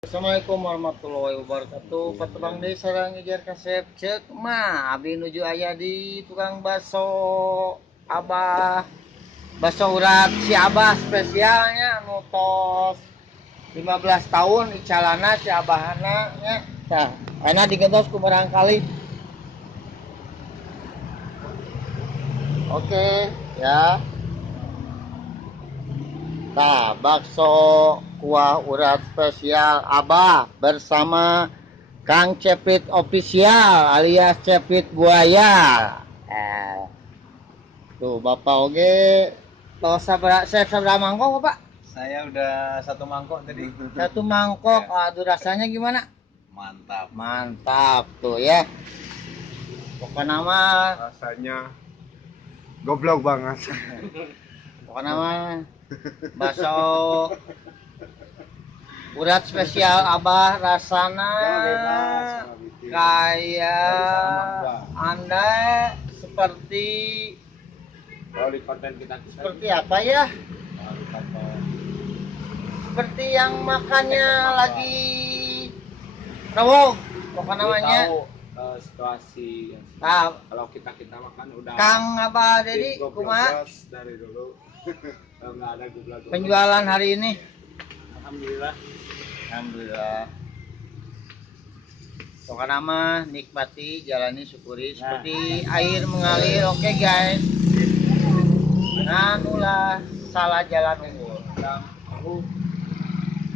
Assalamualaikum warahmatullahi wabarakatuh. Patebang deui sareng ngejar kasep ceuk mah abdi nuju aya di tukang baso Abah. Baso urat si Abah spesialnya anu tos 15 tahun icalana si Abahana nya. Tah, ana digentos ku barangkali. Oke, ya. Nah, bakso kuah urat spesial Abah bersama Kang Cepit Official alias Cepit Buaya. Tuh Bapak oge tos sabaraha mangkok Bapak? Saya udah satu mangkok tadi. Satu mangkok. Aduh rasanya gimana? Mantap. Mantap tuh ya. Pokoknya mah Rasanya goblok banget. pokoknya mah bakso urat spesial Abah rasana kayak Anda seperti Kalau di konten kita seperti apa ya? Seperti yang makannya lagi rawong, pokoknya namanya. Situasi yang Nah, kalau kita makan udah Kang Abah Dedi kumaha dari dulu. Kalau nggak ada goblok. penjualan hari ini? Alhamdulillah. Alhamdulillah. Pokoknya mah nikmati, jalani, syukuri seperti air mengalir. Oke guys. Anulah salah jalan unggul. Aku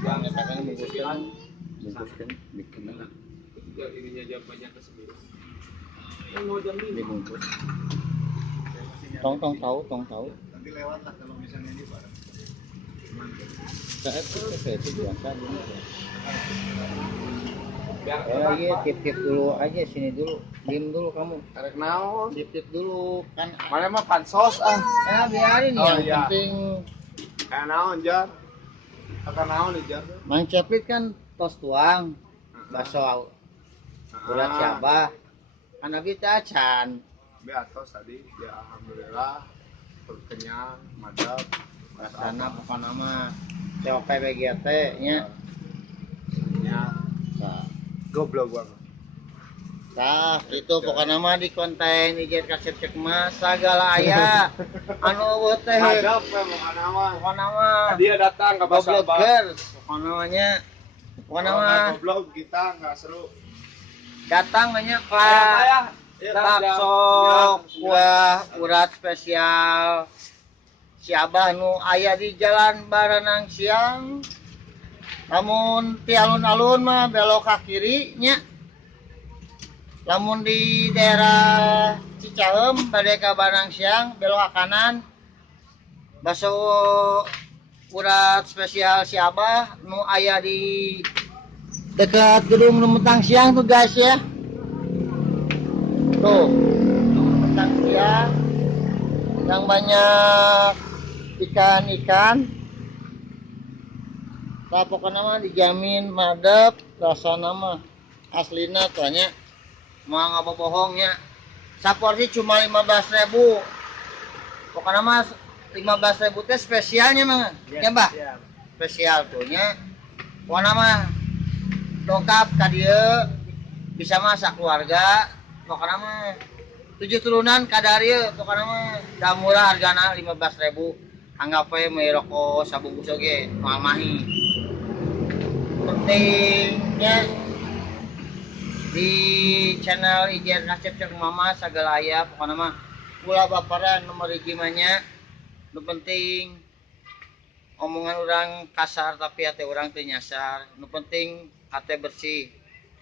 Yang nyatakan bungkuskan bikin ininya jam banyak ke 9. Yang mau jam 5 dibungkus. Tong tahu. nanti lewat lah kalau misalnya ini Pak. Saya itu biasa ini. Biar Iya, tip-tip dulu aja sini dulu. Diem dulu kamu. tarik naon. Tip-tip dulu kan. Mana mah pansos ah. Ya biarin Oh, yang iya. penting. Kayak naon jar. Akan naon nih jar. Mang Cepit kan tos tuang. Bakso urat Syabah. Kan abi teh acan. Beatos tadi ya alhamdulillah perut kenyang, madap, Rasana pokokna mah COP BGT nya. kenyang. Nah, Goblok banget. Tah, itu pokoknya mah di konten IJ Kasep Cek mah sagala aya. Anu eueuh teh. Madap we mukana mah. Pokokna mah Dia datang ke Baso Abah. goblokers. Pokokna mah nya. Pokokna Kalau mah nggak goblok kita nggak seru. datang nya ka Ayah, bakso kuah urat spesial si Abah nu aya di Jalan Baranang Siang. Lamun ti alun-alun mah belok ka kiri nya. Lamun di daerah Cicahem bade ka Baranang Siang belok ke kanan. Bakso urat spesial si Abah nu aya di dekat gedung Numetang Siang tuh guys ya. Tuh, Numetang Siang yang banyak ikan-ikan. Nah, pokoknya mah dijamin madep, rasana mah aslina tanya. Mau ngapa bohongnya. Saporsi cuma 15.000. Pokoknya mah 15.000 teh spesialnya mah. Ya, Mbah. Spesial tuh nya. Pokoknya mah dongkap ka dieu bisa masak keluarga. Pokoknya mah 7 turunan ka dieu. Pokoknya mah da murah hargana 15.000. Anggap we meh rokok sabungkus oge moal mahi. Pentingnya di channel IJ Kasep Cek Mama sagala aya pokoknya mah ulah baparan nomor hiji-nya nu penting omongan orang kasar tapi hati orang teu nyasar nu penting hati bersih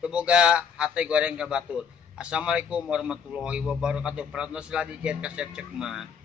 teu boga hati goreng ka batur. Assalamualaikum warahmatullahi wabarakatuh. Pratosla di IJ Kasep Cek Mama.